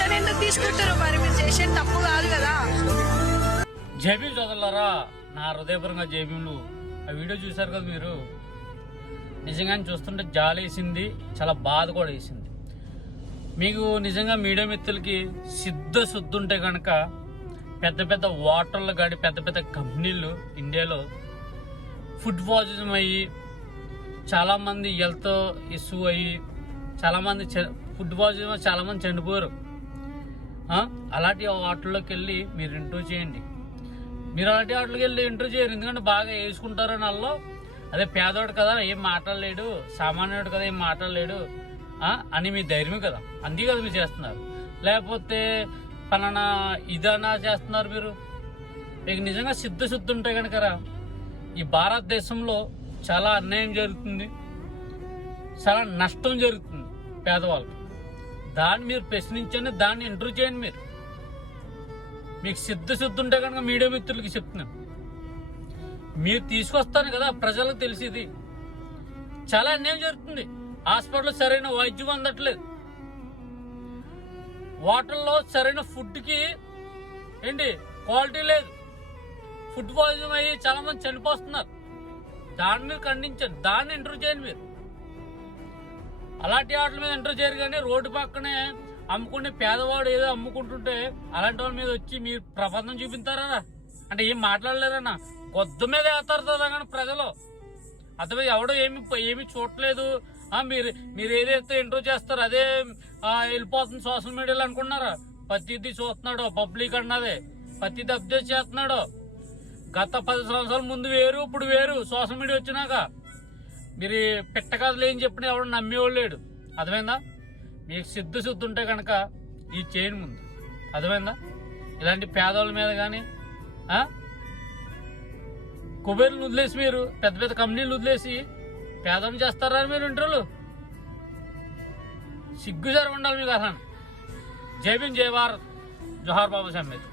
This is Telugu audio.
పెన్షన్ ఎందుకు తీసుకుంటారు? మరి మీరు చేసేది తప్పు కాదు కదా. జేబీలు చదవలారా, నా హృదయపరంగా జేబీలు ఆ వీడియో చూసారు కదా మీరు. నిజంగానే చూస్తుంటే జాలి వేసింది, చాలా బాధ కూడా వేసింది. మీకు నిజంగా మీడియా మిత్రులకి శుద్ధి ఉంటే కనుక పెద్ద పెద్ద వాటర్లు గాడి పెద్ద పెద్ద కంపెనీలు ఇండియాలో ఫుడ్ పాయిజన్ అయ్యి చాలామంది హెల్త్ ఇష్యూ అయ్యి చాలామంది ఫుడ్ పాయిజన్ చాలామంది చనిపోయారు. అలాంటి వాటిల్లోకి వెళ్ళి మీరు ఇంటర్వ్యూ చేయండి. మీరు అలాంటి వాటికి వెళ్ళి ఇంటర్వ్యూ చేయరు, ఎందుకంటే బాగా వేసుకుంటారు నాలో. అదే పేదవాడు కదా ఏం మాట్లాడలేడు, సామాన్యుడు కదా ఏం మాట్లాడలేడు అని మీ ధైర్యమే కదా, అందుకే కదా మీరు చేస్తున్నారు. లేకపోతే పలానా ఇదనా చేస్తున్నారు మీరు. మీకు నిజంగా శుద్ధి ఉంటే కనుకరా ఈ భారతదేశంలో చాలా అన్యాయం జరుగుతుంది, చాలా నష్టం జరుగుతుంది పేదవాళ్ళకి. దాన్ని మీరు ప్రశ్నించండి, దాన్ని ఇంటర్వ్యూ చేయండి. మీకు శుద్ధి ఉంటే కనుక మీడియా మిత్రులకి చెప్తున్నాను, మీరు తీసుకొస్తాను కదా ప్రజలకు తెలిసింది. చాలా అన్యాయం జరుగుతుంది. హాస్పిటల్లో సరైన వైద్యం అందట్లేదు, వాటర్లో సరైన ఫుడ్కి ఏంటి క్వాలిటీ లేదు, ఫుడ్ పాయిజన్ అయ్యి చాలా మంది చనిపోతున్నారు. దాన్ని మీరు ఖండించండి, దాన్ని ఇంటర్వ్యూ చేయండి. మీరు అలాంటి వాటి మీద ఇంటర్వ్యూ చేయరు, కానీ రోడ్డు పక్కనే అమ్ముకునే పేదవాడు ఏదో అమ్ముకుంటుంటే అలాంటి వాళ్ళ మీద వచ్చి మీరు ప్రబంధం చూపిస్తారా? అంటే ఏం మాట్లాడలేరన్నా, కొద్ది మీద వేస్తారు కానీ ప్రజలు అతను ఎవడో ఏమి చూడలేదు. మీరు ఏదైతే ఇంటర్వ్యూ చేస్తారో అదే వెళ్ళిపోతుంది సోషల్ మీడియాలో అనుకున్నారా? ప్రతిదీ చూస్తున్నాడు పబ్లిక్ అన్నదే, ప్రతిదీ అప్డేట్ చేస్తున్నాడు. గత 10 సంవత్సరాల ముందు వేరు, ఇప్పుడు వేరు. సోషల్ మీడియా వచ్చినాక మీరు పిట్ట కథలు ఏం చెప్పినా ఎవడు నమ్మేవాళ్ళు లేడు. అర్థమైందా? మీకు శుద్ధి ఉంటే కనుక ఈ చేయండి ముందు. అర్థమైందా? ఇలాంటి పేదవాళ్ళ మీద కానీ కుబేర్లను వదిలేసి మీరు పెద్ద పెద్ద కంపెనీలు వదిలేసి పేదవాళ్ళని చేస్తారా మీరు ఇంటర్వ్యూలు? సిగ్గుజారు ఉండాలి మీకు. అసలు జై భీమ్, జై భారత్, జోహార్ బాబా సాహెబ్.